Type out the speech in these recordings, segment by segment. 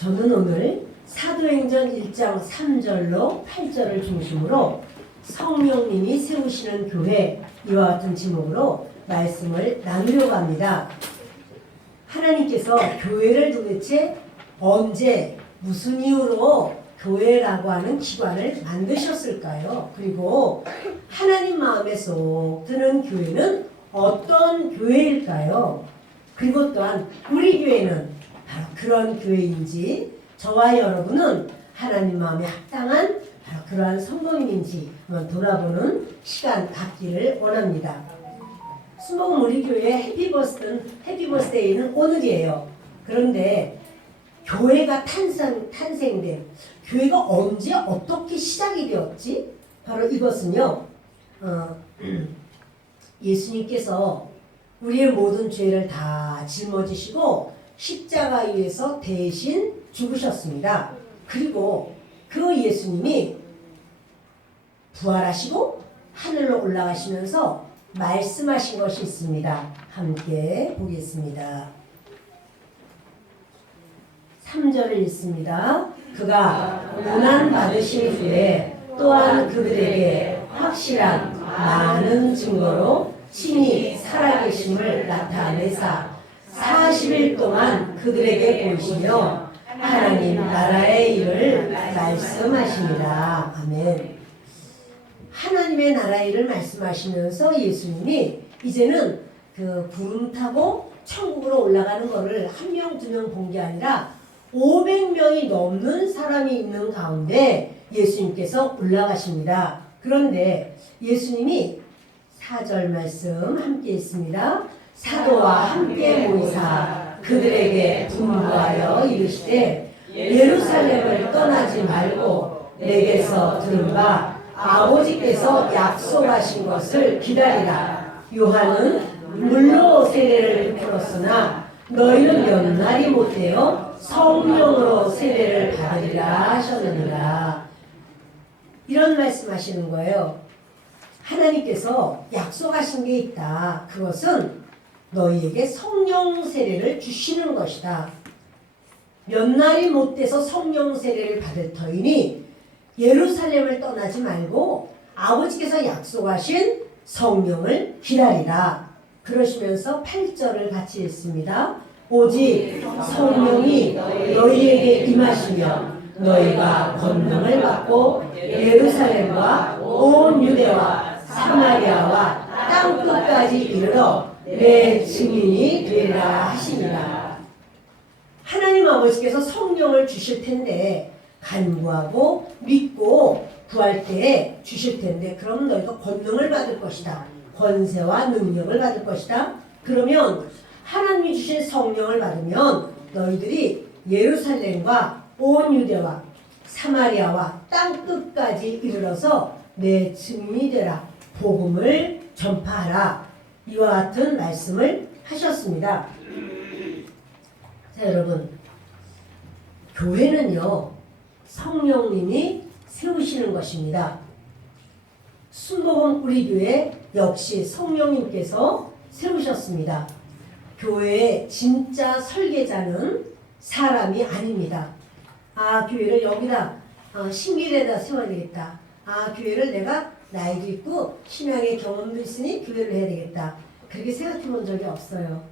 저는 오늘 사도행전 1장 3절로 8절을 중심으로 성령님이 세우시는 교회, 이와 같은 제목으로 말씀을 나누려고 합니다. 하나님께서 교회를 도대체 언제 무슨 이유로 교회라고 하는 기관을 만드셨을까요? 그리고 하나님 마음에 쏙 드는 교회는 어떤 교회일까요? 그리고 또한 우리 교회는 바로 그런 교회인지, 저와 여러분은 하나님 마음에 합당한 바로 그러한 성도님인지 한번 돌아보는 시간 갖기를 원합니다. 수목은 우리 교회 해피버스데이는 오늘이에요. 그런데 교회가 탄생된, 교회가 언제 어떻게 시작이 되었지? 바로 이것은요, 예수님께서 우리의 모든 죄를 다 짊어지시고 십자가 위에서 대신 죽으셨습니다. 그리고 그 예수님이 부활하시고 하늘로 올라가시면서 말씀하신 것이 있습니다. 함께 보겠습니다. 3절을 읽습니다. 그가 고난 받으신 후에 또한 그들에게 확실한 많은 증거로 친히 살아계심을 나타내사 40일 동안 그들에게 보이시며 하나님 나라의 일을 말씀하시니라. 아멘. 하나님의 나라의 일을 말씀하시면서 예수님이 이제는 그 구름 타고 천국으로 올라가는 것을 한 명, 두 명 본 게 아니라 500명이 넘는 사람이 있는 가운데 예수님께서 올라가십니다. 그런데 예수님이 4절 말씀 함께 있습니다. 사도와 함께 모이사 그들에게 분부하여 이르시되 예루살렘을 떠나지 말고 내게서 들은 바 아버지께서 약속하신 것을 기다리라. 요한은 물로 세례를 베풀었으나 너희는 몇 날이 못되어 성령으로 세례를 받으리라 하셨느니라. 이런 말씀하시는 거예요. 하나님께서 약속하신 게 있다. 그것은 너희에게 성령 세례를 주시는 것이다. 몇 날이 못 돼서 성령 세례를 받을 터이니 예루살렘을 떠나지 말고 아버지께서 약속하신 성령을 기다리라. 그러시면서 8절을 같이 읽습니다. 오직 성령이 너희에게 임하시면 너희가 권능을 받고 예루살렘과 온 유대와 사마리아와 땅끝까지 이르러 내 증인이 되리라 하시니라. 하나님 아버지께서 성령을 주실 텐데, 간구하고 믿고 구할 때에 주실 텐데, 그럼 너희가 권능을 받을 것이다. 권세와 능력을 받을 것이다. 그러면 하나님이 주신 성령을 받으면 너희들이 예루살렘과 온 유대와 사마리아와 땅끝까지 이르러서 내 증인이 되라. 복음을 전파하라. 이와 같은 말씀을 하셨습니다. 자, 여러분, 교회는요 성령님이 세우시는 것입니다. 순복음 우리 교회 역시 성령님께서 세우셨습니다. 교회의 진짜 설계자는 사람이 아닙니다. 아, 교회를 여기다 신길에다 세워야 되겠다. 아, 교회를 내가 나이도 있고 신앙의 경험도 있으니 교회를 해야 되겠다. 그렇게 생각해 본 적이 없어요.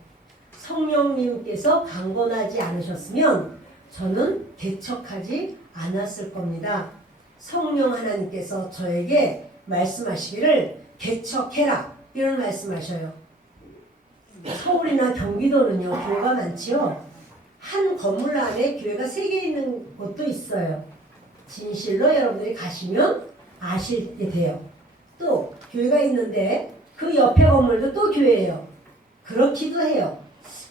성령님께서 강권하지 않으셨으면 저는 개척하지 않았을 겁니다. 성령 하나님께서 저에게 말씀하시기를 개척해라, 이런 말씀하셔요. 서울이나 경기도는요 교회가 많지요. 한 건물 안에 교회가 3개 있는 곳도 있어요. 진실로 여러분들이 가시면 아시게 돼요. 또 교회가 있는데 그 옆에 건물도 또 교회예요. 그렇기도 해요.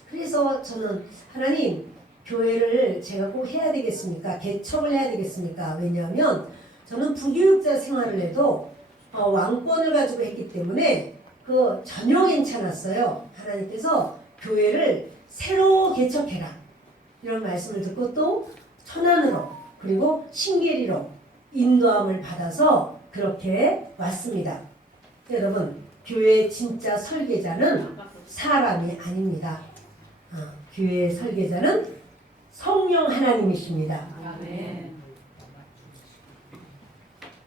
그래서 저는 하나님, 교회를 제가 꼭 해야 되겠습니까? 개척을 해야 되겠습니까? 왜냐하면 저는 부교육자 생활을 해도 왕권을 가지고 했기 때문에 그 전혀 괜찮았어요. 하나님께서 교회를 새로 개척해라, 이런 말씀을 듣고 또 천안으로 그리고 신계리로 인도함을 받아서 그렇게 왔습니다. 여러분, 교회의 진짜 설계자는 사람이 아닙니다. 교회의 설계자는 성령 하나님 하나님이십니다. 아멘.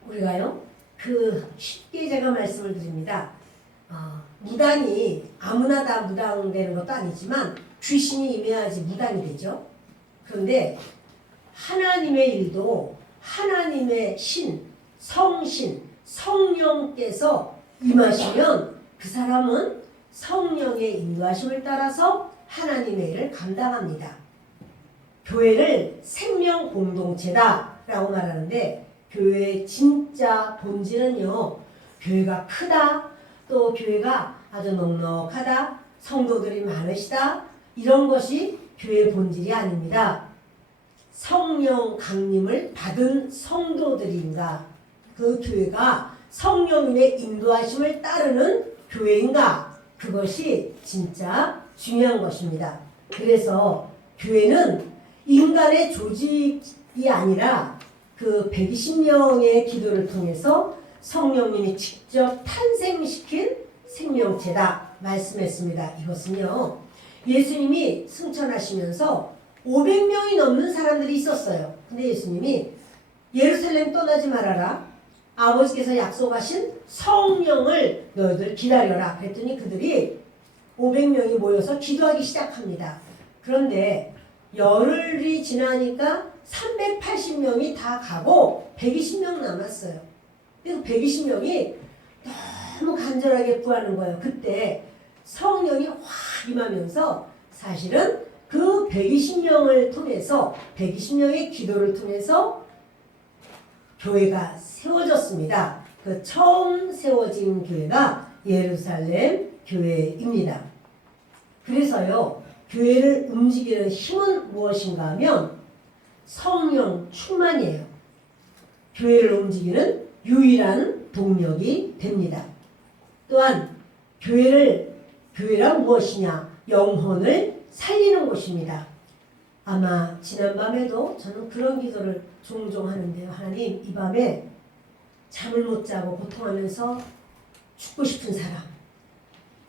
우리가요, 쉽게 제가 말씀을 드립니다. 무당이 아무나 다 무당되는 것도 아니지만 귀신이 임해야지 무당이 되죠. 그런데 하나님의 일도 하나님의 성신, 성령께서 임하시면 그 사람은 성령의 인도하심을 따라서 하나님의 일을 감당합니다. 교회를 생명 공동체다라고 말하는데 교회의 진짜 본질은요, 교회가 크다, 또 교회가 아주 넉넉하다, 성도들이 많으시다, 이런 것이 교회의 본질이 아닙니다. 성령 강림을 받은 성도들인가, 그 교회가 성령님의 인도하심을 따르는 교회인가, 그것이 진짜 중요한 것입니다. 그래서 교회는 인간의 조직이 아니라 그 120명의 기도를 통해서 성령님이 직접 탄생시킨 생명체다 말씀했습니다. 이것은요, 예수님이 승천하시면서 500명이 넘는 사람들이 있었어요. 근데 예수님이 예루살렘 떠나지 말아라, 아버지께서 약속하신 성령을 너희들 기다려라 그랬더니 그들이 500명이 모여서 기도하기 시작합니다. 그런데 열흘이 지나니까 380명이 다 가고 120명 남았어요. 그래서 120명이 너무 간절하게 구하는 거예요. 그때 성령이 확 임하면서 사실은 그 120명을 통해서 120명의 기도를 통해서 교회가 세워졌습니다. 그 처음 세워진 교회가 예루살렘 교회입니다. 그래서요, 교회를 움직이는 힘은 무엇인가 하면 성령 충만이에요. 교회를 움직이는 유일한 동력이 됩니다. 또한 교회란 무엇이냐? 영혼을 살리는 곳입니다. 아마 지난밤에도 저는 그런 기도를 종종 하는데요. 하나님, 이 밤에 잠을 못 자고 고통하면서 죽고 싶은 사람,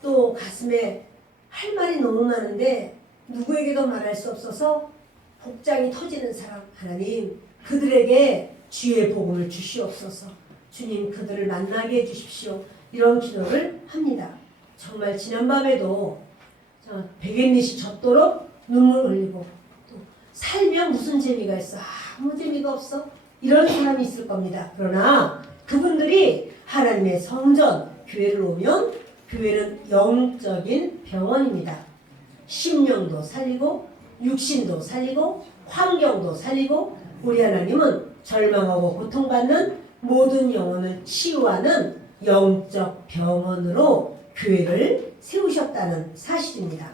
또 가슴에 할 말이 너무 많은데 누구에게도 말할 수 없어서 복장이 터지는 사람, 하나님 그들에게 주의 복음을 주시옵소서. 주님 그들을 만나게 해주십시오. 이런 기도를 합니다. 정말 지난밤에도 베갯닛이 젖도록 눈물 흘리고, 또 살면 무슨 재미가 있어? 아무 재미가 없어? 이런 사람이 있을 겁니다. 그러나 그분들이 하나님의 성전, 교회를 오면 교회는 영적인 병원입니다. 심령도 살리고 육신도 살리고 환경도 살리고, 우리 하나님은 절망하고 고통받는 모든 영혼을 치유하는 영적 병원으로 교회를 세우셨다는 사실입니다.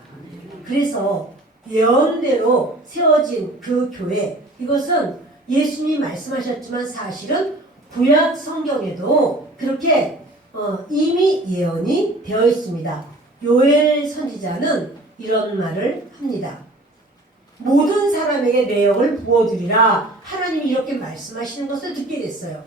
그래서 예언대로 세워진 그 교회, 이것은 예수님이 말씀하셨지만 사실은 구약 성경에도 그렇게 이미 예언이 되어 있습니다. 요엘 선지자는 이런 말을 합니다. 모든 사람에게 내 영을 부어주리라. 하나님이 이렇게 말씀하시는 것을 듣게 됐어요.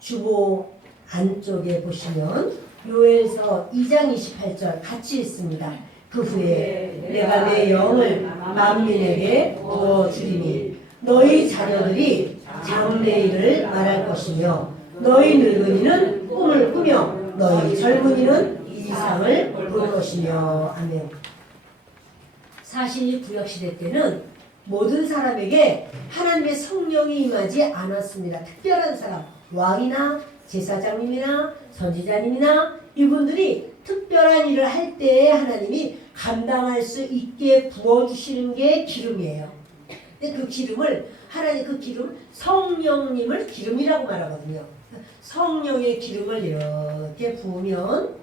주보 안쪽에 보시면 요엘서 2장 28절 같이 읽습니다. 그 후에 내가 내 영을 만민에게 부어주리니 너희 자녀들이 장래일을 말할 것이며 너희 늙은이는 꿈을 꾸며 너희 젊은이는 이상을 볼 것이며. 아멘. 사실 이 구약시대 때는 모든 사람에게 하나님의 성령이 임하지 않았습니다. 특별한 사람, 왕이나 제사장님이나 선지자님이나 이분들이 특별한 일을 할 때에 하나님이 감당할 수 있게 부어주시는 게 기름이에요. 근데 그 기름을, 하나님 그 기름, 성령님을 기름이라고 말하거든요. 성령의 기름을 이렇게 부으면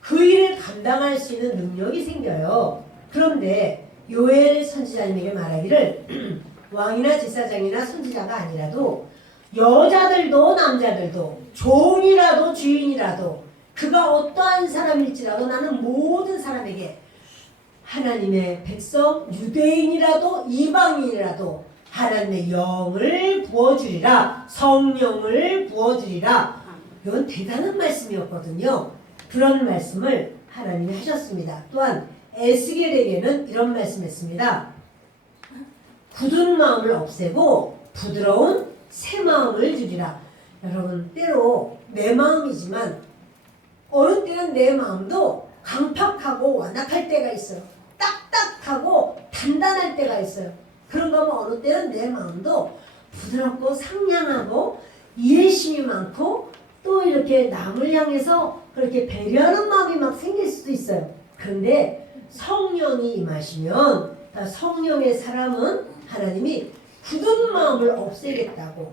그 일을 감당할 수 있는 능력이 생겨요. 그런데 요엘 선지자님에게 말하기를 왕이나 제사장이나 선지자가 아니라도 여자들도 남자들도 종이라도 주인이라도 그가 어떠한 사람일지라도 나는 모든 사람에게, 하나님의 백성 유대인이라도 이방인이라도 하나님의 영을 부어주리라, 성령을 부어주리라. 이건 대단한 말씀이었거든요. 그런 말씀을 하나님이 하셨습니다. 또한 에스겔에게는 이런 말씀했습니다. 굳은 마음을 없애고 부드러운 새 마음을 주리라. 여러분, 때로 내 마음이지만 어느 때는 내 마음도 강팍하고 완악할 때가 있어요. 딱딱하고 단단할 때가 있어요. 그런가 하면 어느 때는 내 마음도 부드럽고 상냥하고 이해심이 많고 또 이렇게 남을 향해서 그렇게 배려하는 마음이 막 생길 수도 있어요. 그런데 성령이 임하시면, 성령의 사람은 하나님이 굳은 마음을 없애겠다고,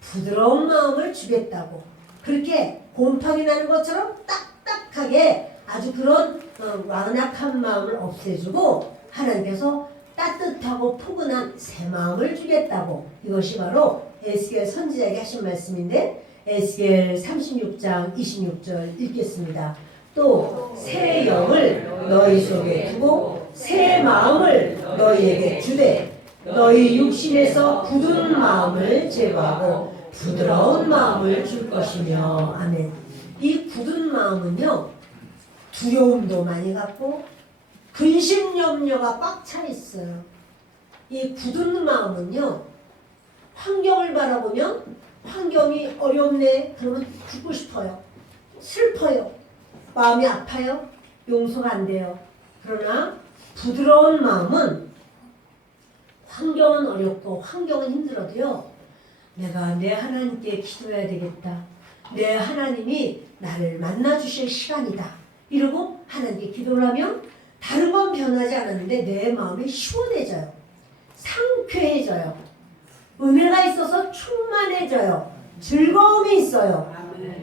부드러운 마음을 주겠다고, 그렇게 곰팡이 나는 것처럼 딱딱하게 아주 그런 완악한 마음을 없애주고 하나님께서 따뜻하고 포근한 새 마음을 주겠다고. 이것이 바로 에스겔 선지자에게 하신 말씀인데, 에스겔 36장 26절 읽겠습니다. 또 새 영을 너희 속에 두고 새 마음을 너희에게 주되 너희 육신에서 굳은 마음을 제거하고 부드러운 마음을 줄 것이며. 아멘. 이 굳은 마음은요, 두려움도 많이 갖고 근심염려가 꽉 차 있어요. 이 굳은 마음은요, 환경을 바라보면 환경이 어렵네 그러면 죽고 싶어요. 슬퍼요. 마음이 아파요. 용서가 안 돼요. 그러나 부드러운 마음은 환경은 어렵고 환경은 힘들어도요, 내가 내 하나님께 기도해야 되겠다. 내 하나님이 나를 만나주실 시간이다. 이러고 하나님께 기도를 하면 다른 건 변하지 않았는데 내 마음이 시원해져요. 상쾌해져요. 은혜가 있어서 충만해져요. 즐거움이 있어요.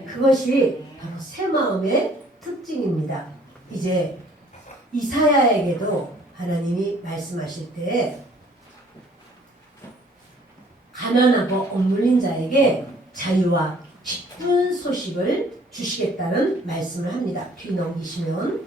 그것이 바로 새 마음의 특징입니다. 이제 이사야에게도 하나님이 말씀하실 때 가난하고 억눌린 자에게 자유와 기쁜 소식을 주시겠다는 말씀을 합니다. 뒤 넘기시면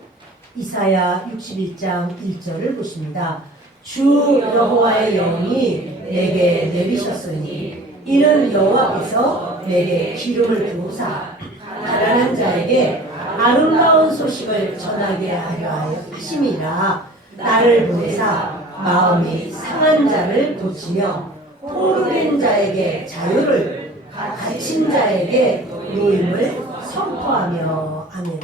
이사야 61장 1절을 보십니다. 주 여호와의 영이 내게 내리셨으니 이는 여호와께서 내게 기름을 부으사 가난한 자에게 아름다운 소식을 전하게 하려 하심이라. 나를 보내사 마음이 상한 자를 고치며 포로된 자에게 자유를, 갇힌 자에게 노임을 선포하며. 아멘.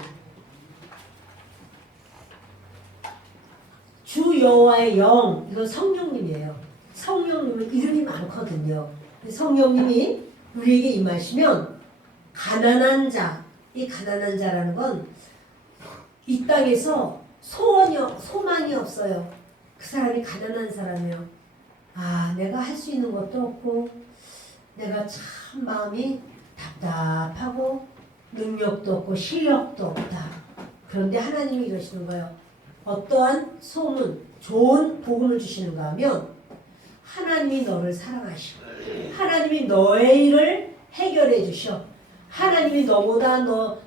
주 여호와의 영, 이건 성령님이에요. 성령님은 이름이 많거든요. 성령님이 우리에게 임하시면 가난한 자, 이 가난한 자라는 건 이 땅에서 소망이 없어요. 그 사람이 가난한 사람이요. 아, 내가 할 수 있는 것도 없고 내가 참 마음이 답답하고 능력도 없고 실력도 없다. 그런데 하나님이 이러시는 거예요. 어떠한 소문, 좋은 복음을 주시는가 하면 하나님이 너를 사랑하시고 하나님이 너의 일을 해결해 주셔. 하나님이 너보다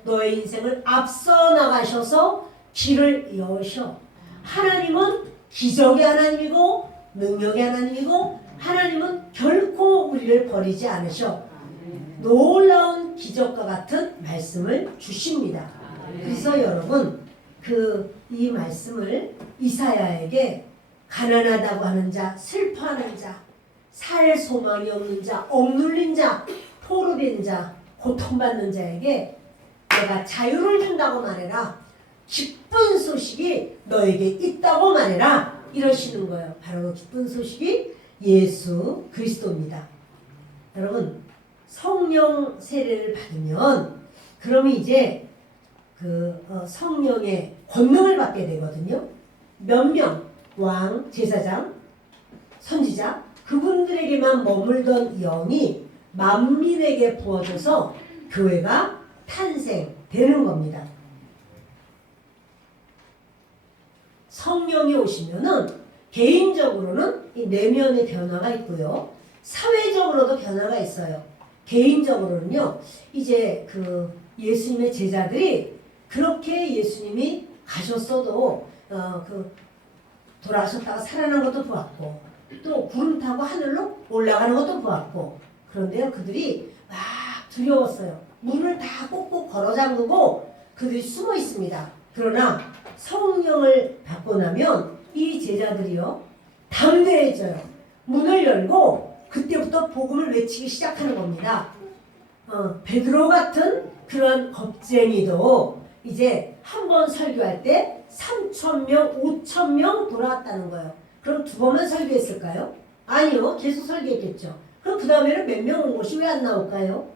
너의 인생을 앞서 나가셔서 길을 여셔. 하나님은 기적의 하나님이고 능력의 하나님이고 하나님은 결코 우리를 버리지 않으셔. 놀라운 기적과 같은 말씀을 주십니다. 그래서 여러분, 이 말씀을 이사야에게 가난하다고 하는 자, 슬퍼하는 자, 살 소망이 없는 자, 억눌린 자, 포로된 자, 고통받는 자에게 내가 자유를 준다고 말해라. 기쁜 소식이 너에게 있다고 말해라. 이러시는 거예요. 바로 기쁜 소식이 예수 그리스도입니다. 여러분, 성령 세례를 받으면 그러면 이제 성령의 권능을 받게 되거든요. 몇 명, 왕, 제사장, 선지자, 그분들에게만 머물던 영이 만민에게 부어져서 교회가 탄생되는 겁니다. 성령이 오시면은 개인적으로는 이 내면의 변화가 있고요. 사회적으로도 변화가 있어요. 개인적으로는요, 이제 예수님의 제자들이 그렇게 예수님이 가셨어도 돌아가셨다가 살아난 것도 보았고 또 구름 타고 하늘로 올라가는 것도 보았고, 그런데요 그들이 막 두려웠어요. 문을 다 꼭꼭 걸어 잠그고 그들이 숨어 있습니다. 그러나 성령을 받고 나면 이 제자들이요 담대해져요. 문을 열고 그때부터 복음을 외치기 시작하는 겁니다. 베드로 같은 그런 겁쟁이도 이제 한 번 설교할 때 3,000명, 5,000명 돌아왔다는 거예요. 그럼 두 번만 설교했을까요? 아니요. 계속 설교했겠죠. 그럼 그 다음에는 몇 명 온 것이 왜 안 나올까요?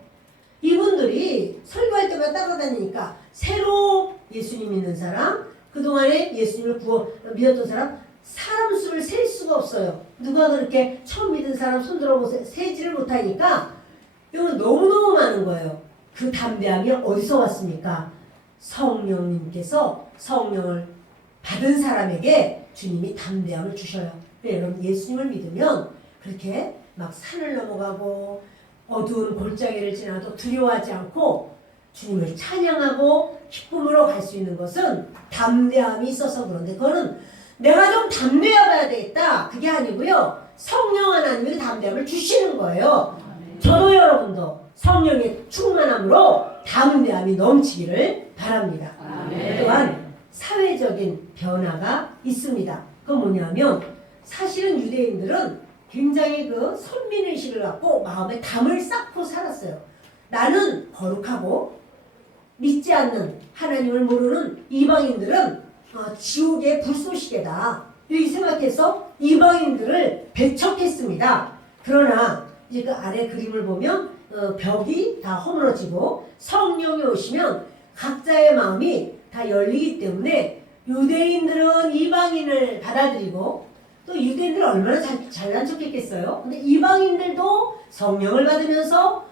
이분들이 설교할 때마다 따라다니니까 새로 예수님 믿는 사람, 그동안에 예수님을 믿었던 사람 수를 셀 수가 없어요. 누가 그렇게 처음 믿은 사람 손 들어보세요. 세지를 못하니까 이건 너무너무 많은 거예요. 그 담대함이 어디서 왔습니까? 성령님께서 성령을 받은 사람에게 주님이 담대함을 주셔요. 여러분 예수님을 믿으면 그렇게 막 산을 넘어가고 어두운 골짜기를 지나도 두려워하지 않고 주님을 찬양하고 기쁨으로 갈 수 있는 것은 담대함이 있어서 그런데 그거는 내가 좀 담대해봐야 되겠다 그게 아니고요. 성령 하나님이 담대함을 주시는 거예요. 저도 여러분도 성령의 충만함으로 담대함이 넘치기를 바랍니다. 또한 사회적인 변화가 있습니다. 그건 뭐냐면 사실은 유대인들은 굉장히 그 선민의식을 갖고 마음에 담을 쌓고 살았어요. 나는 거룩하고 믿지 않는 하나님을 모르는 이방인들은 지옥의 불쏘시개다 이렇게 생각해서 이방인들을 배척했습니다. 그러나 이제 그 아래 그림을 보면 벽이 다 허물어지고 성령이 오시면 각자의 마음이 다 열리기 때문에 유대인들은 이방인을 받아들이고 또 유대인들은 얼마나 잘난 척했겠어요. 근데 이방인들도 성령을 받으면서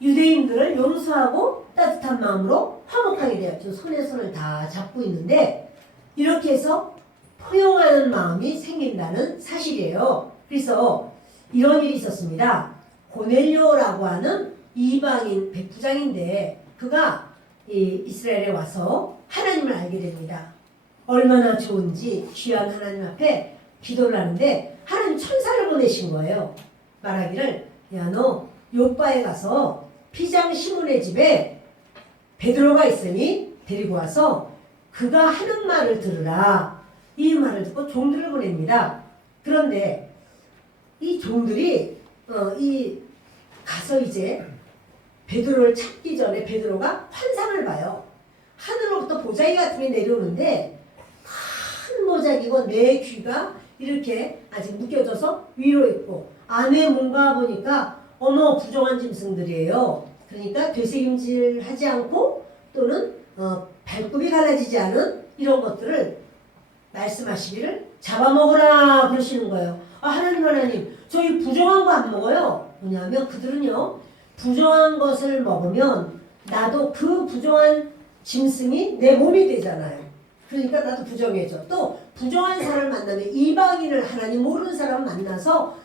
유대인들을 용서하고 따뜻한 마음으로 화목하게 돼요. 저 손에 손을 다 잡고 있는데 이렇게 해서 포용하는 마음이 생긴다는 사실이에요. 그래서 이런 일이 있었습니다. 고넬료라고 하는 이방인 백부장인데 그가 이스라엘에 와서 하나님을 알게 됩니다. 얼마나 좋은지 귀한 하나님 앞에 기도를 하는데 하나님 천사를 보내신 거예요. 말하기를 야 너 요바에 가서 피장 시몬의 집에 베드로가 있으니 데리고 와서 그가 하는 말을 들으라. 이 말을 듣고 종들을 보냅니다. 그런데 이 종들이 가서 이제 베드로를 찾기 전에 베드로가 환상을 봐요. 하늘로부터 보자기 같은 게 내려오는데 큰 보자기고 내 귀가 이렇게 아직 묶여져서 위로 있고 안에 뭔가 보니까 어머 부정한 짐승들이에요. 그러니까 되새김질하지 않고 또는 발굽이 갈라지지 않은 이런 것들을 말씀하시기를 잡아먹으라 그러시는 거예요. 하나님 저희 부정한 거 안 먹어요. 뭐냐면 그들은요 부정한 것을 먹으면 나도 그 부정한 짐승이 내 몸이 되잖아요. 그러니까 나도 부정해져. 또 부정한 사람을 만나면 이방인을 하나님 모르는 사람 만나서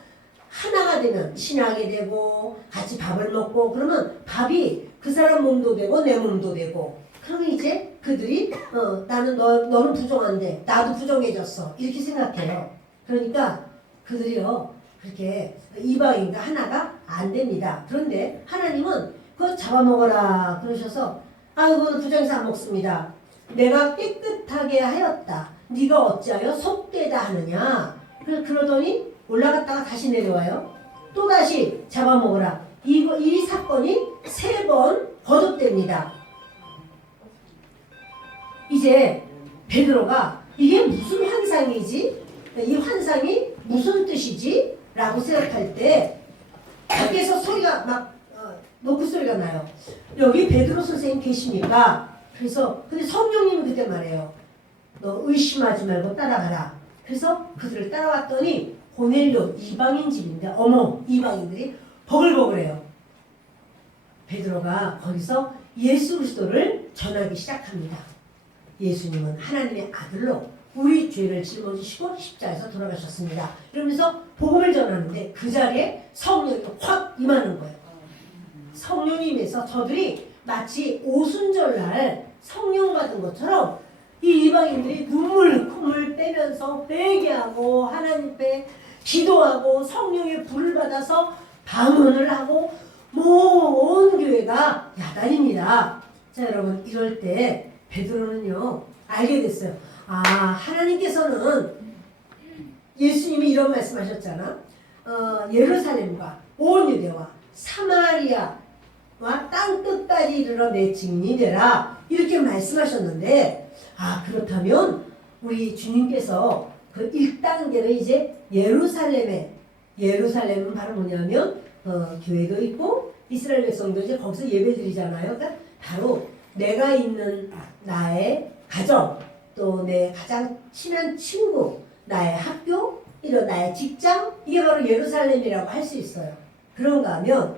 하나가 되면 신하게 되고 같이 밥을 먹고 그러면 밥이 그 사람 몸도 되고 내 몸도 되고 그러면 이제 그들이 너는 부정한데 나도 부정해졌어 이렇게 생각해요. 그러니까 그들이요 그렇게 이방인과 하나가 안 됩니다. 그런데 하나님은 그거 잡아먹어라 그러셔서 그거는 부정해서 안 먹습니다. 내가 깨끗하게 하였다. 네가 어찌하여 속되다 하느냐. 그러더니 올라갔다가 다시 내려와요. 또다시 잡아먹으라. 이 사건이 3번 거듭됩니다. 이제 베드로가 이게 무슨 환상이지? 이 환상이 무슨 뜻이지? 라고 생각할 때 밖에서 소리가 막 노크 소리가 나요. 여기 베드로 선생님 계십니까? 그래서 근데 성령님은 그때 말해요. 너 의심하지 말고 따라가라. 그래서 그들을 따라왔더니 고넬료 이방인 집인데 어머 이방인들이 버글버글해요. 베드로가 거기서 예수 그리스도를 전하기 시작합니다. 예수님은 하나님의 아들로 우리 죄를 짊어지시고 십자가에서 돌아가셨습니다. 이러면서 복음을 전하는데 그 자리에 성령이 확 임하는 거예요. 성령님에서 저들이 마치 오순절날 성령 받은 것처럼 이 이방인들이 콧물 빼면서 회개하고 하나님 앞에 기도하고 성령의 불을 받아서 방언을 하고 온 교회가 야단입니다. 자 여러분 이럴 때 베드로는요 알게 됐어요. 하나님께서는 예수님이 이런 말씀하셨잖아. 예루살렘과 온 유대와 사마리아와 땅 끝까지 이르러 내 증인이 되라 이렇게 말씀하셨는데 그렇다면 우리 주님께서 그 1단계로 이제 예루살렘은 바로 뭐냐면 교회도 있고 이스라엘 백성도 이제 거기서 예배드리잖아요. 그러니까 바로 내가 있는 나의 가정 또 내 가장 친한 친구 나의 학교 이런 나의 직장 이게 바로 예루살렘이라고 할 수 있어요. 그런가 하면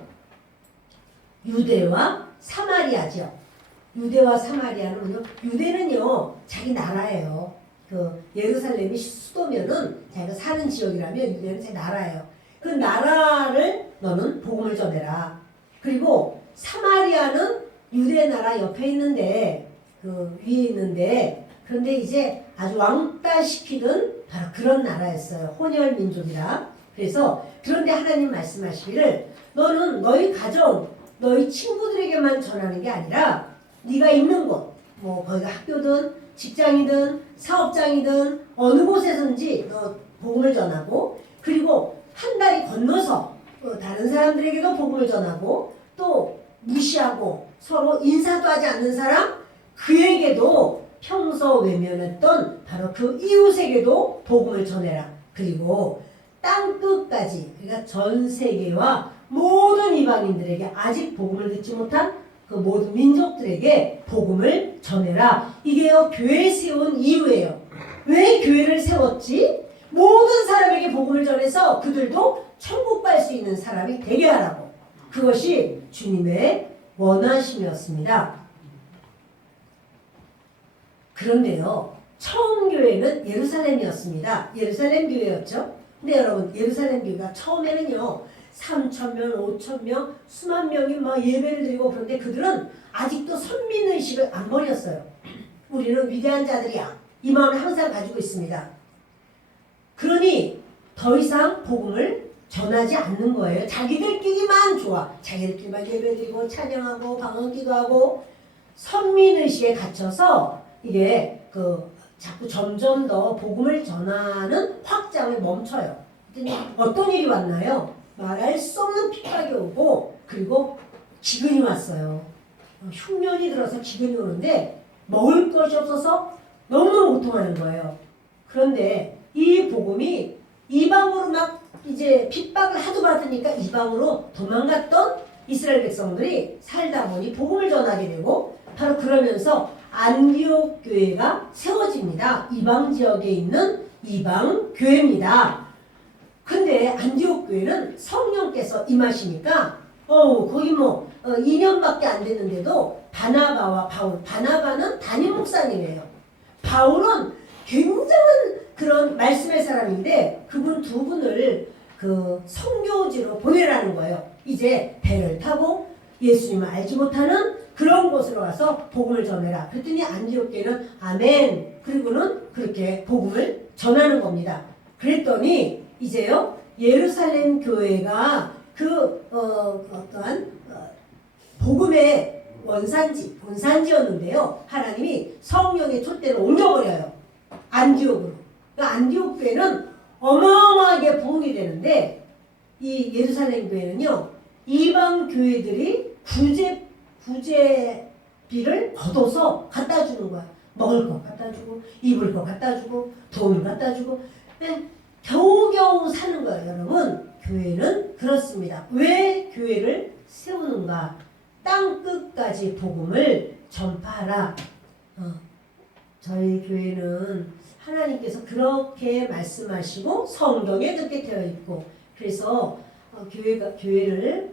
유대와 사마리아죠. 유대와 사마리아는 유대는요 자기 나라예요. 그 예루살렘이 수도면은 자기가 사는 지역이라면 유대는 제 나라예요. 그 나라를 너는 복음을 전해라. 그리고 사마리아는 유대 나라 옆에 있는데 그 위에 있는데 그런데 이제 아주 왕따시키던 바로 그런 나라였어요. 혼혈 민족이라. 그래서 그런데 하나님 말씀하시기를 너는 너희 가정, 너희 친구들에게만 전하는 게 아니라 네가 있는 곳, 뭐 거기가 학교든 직장이든 사업장이든 어느 곳에선지 너 복음을 전하고 그리고 한 다리 건너서 다른 사람들에게도 복음을 전하고 또 무시하고 서로 인사도 하지 않는 사람 그에게도 평소 외면했던 바로 그 이웃에게도 복음을 전해라. 그리고 땅 끝까지 그러니까 전 세계와 모든 이방인들에게 아직 복음을 듣지 못한 그 모든 민족들에게 복음을 전해라. 이게요 교회 세운 이유예요. 왜 교회를 세웠지? 모든 사람에게 복음을 전해서 그들도 천국 갈 수 있는 사람이 되게 하라고. 그것이 주님의 원하심이었습니다. 그런데요 처음 교회는 예루살렘이었습니다. 예루살렘 교회였죠. 근데 여러분 예루살렘 교회가 처음에는요 3,000명, 5,000명, 수만 명이 막 예배를 드리고 그런데 그들은 아직도 선민의식을 안 버렸어요. 우리는 위대한 자들이야. 이 마음을 항상 가지고 있습니다. 그러니 더 이상 복음을 전하지 않는 거예요. 자기들끼리만 좋아. 자기들끼리만 예배드리고 찬양하고 방언기도하고 선민의식에 갇혀서 이게 자꾸 점점 더 복음을 전하는 확장을 멈춰요. 어떤 일이 왔나요? 말할 수 없는 핍박이 오고 그리고 기근이 왔어요. 흉년이 들어서 기근이 오는데 먹을 것이 없어서 너무너무 고통하는 거예요. 그런데 이 복음이 이방으로 막 이제 핍박을 하도 받으니까 이방으로 도망갔던 이스라엘 백성들이 살다 보니 복음을 전하게 되고 바로 그러면서 안디옥 교회가 세워집니다. 이방 지역에 있는 이방 교회입니다. 근데 안디옥 교회는 성령께서 임하시니까 거기 뭐 2년밖에 안 됐는데도 바나바와 바울, 바나바는 담임 목사님이에요. 바울은 굉장한 그런 말씀의 사람인데 그분 두 분을 그 선교지로 보내라는 거예요. 이제 배를 타고 예수님을 알지 못하는 그런 곳으로 가서 복음을 전해라. 그랬더니 안디옥 교회는 아멘. 그리고는 그렇게 복음을 전하는 겁니다. 그랬더니 이제요 예루살렘 교회가 어떠한 복음의 본산지였는데요. 하나님이 성령의 촛대를 옮겨버려요. 안디옥으로. 그러니까 안디옥 교회는 어마어마하게 부흥이 되는데 이 예루살렘 교회는요 이방 교회들이 구제비를 걷어서 갖다 주는 거야. 먹을 거 갖다 주고 입을 거 갖다 주고 돈을 갖다 주고 겨우겨우 사는 거예요. 여러분 교회는 그렇습니다. 왜 교회를 세우는가? 땅 끝까지 복음을 전파하라. 저희 교회는 하나님께서 그렇게 말씀하시고 성경에 그렇게 되어 있고 그래서 교회를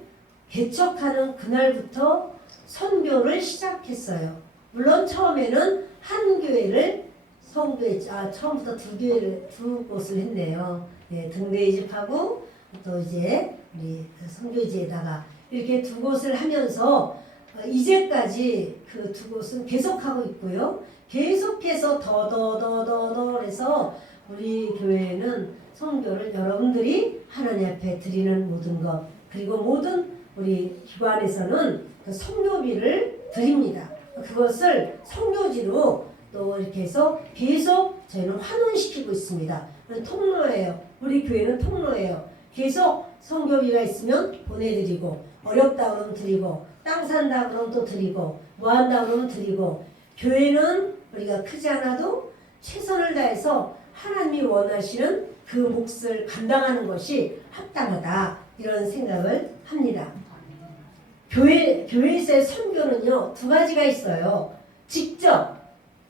개척하는 그날부터 선교를 시작했어요. 물론 처음에는 한 교회를 처음부터 두 곳을 했네요. 네, 등대의 집하고 또 이제 우리 선교지에다가 이렇게 두 곳을 하면서 이제까지 그 두 곳은 계속하고 있고요. 계속해서 더 해서 우리 교회는 선교를 여러분들이 하나님 앞에 드리는 모든 것 그리고 모든 우리 기관에서는 그 선교비를 드립니다. 그것을 선교지로 또 이렇게 해서 계속 저희는 환원시키고 있습니다. 통로예요. 우리 교회는 통로예요. 계속 선교비가 있으면 보내드리고, 어렵다 그러면 드리고, 땅 산다 그러면 또 드리고, 뭐 한다 그러면 드리고, 교회는 우리가 크지 않아도 최선을 다해서 하나님이 원하시는 그 몫을 감당하는 것이 합당하다, 이런 생각을 합니다. 교회에서의 선교는요, 두 가지가 있어요. 직접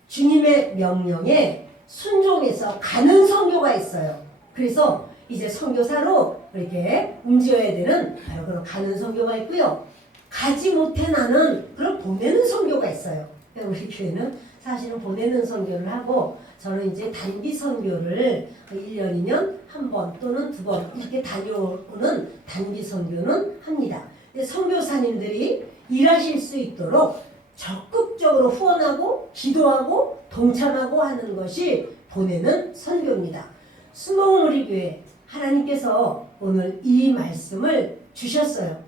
주님의 명령에 순종해서 가는 선교가 있어요. 그래서 이제 선교사로 이렇게 움직여야 되는 바로 그런 가는 선교가 있고요. 가지 못해 나는 그런 보내는 선교가 있어요. 우리 교회는 사실은 보내는 선교를 하고, 저는 이제 단기 선교를 1년이면 한 번 또는 두 번 이렇게 다녀오는 단기 선교는 합니다. 선교사님들이 일하실 수 있도록 적극적으로 후원하고 기도하고 동참하고 하는 것이 보내는 선교입니다. 수목은 우리 교회 하나님께서 오늘 이 말씀을 주셨어요.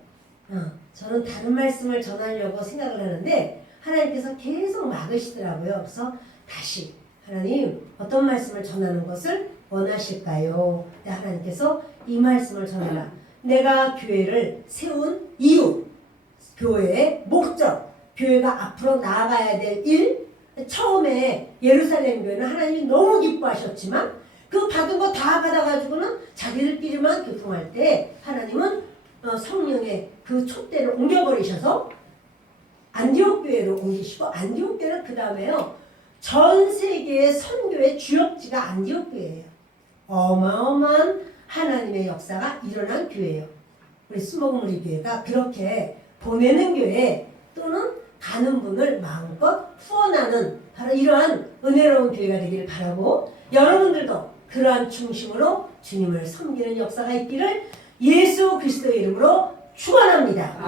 저는 다른 말씀을 전하려고 생각을 하는데 하나님께서 계속 막으시더라고요. 그래서 다시 하나님 어떤 말씀을 전하는 것을 원하실까요? 하나님께서 이 말씀을 전해라. 내가 교회를 세운 이유, 교회의 목적, 교회가 앞으로 나아가야 될 일. 처음에 예루살렘 교회는 하나님이 너무 기뻐하셨지만 그 받은 거 다 받아가지고는 자기들끼리만 교통할 때 하나님은 성령의 그 촛대를 옮겨버리셔서 안디옥 교회로 옮기시고, 안디옥 교회는 그 다음에요 전 세계의 선교의 주역지가 안디옥 교회예요. 어마어마한 하나님의 역사가 일어난 교회예요. 우리 수목무리 교회가 그렇게 보내는 교회 또는 가는 분을 마음껏 후원하는 바로 이러한 은혜로운 교회가 되기를 바라고, 여러분들도 그러한 중심으로 주님을 섬기는 역사가 있기를 예수 그리스도의 이름으로 축원합니다.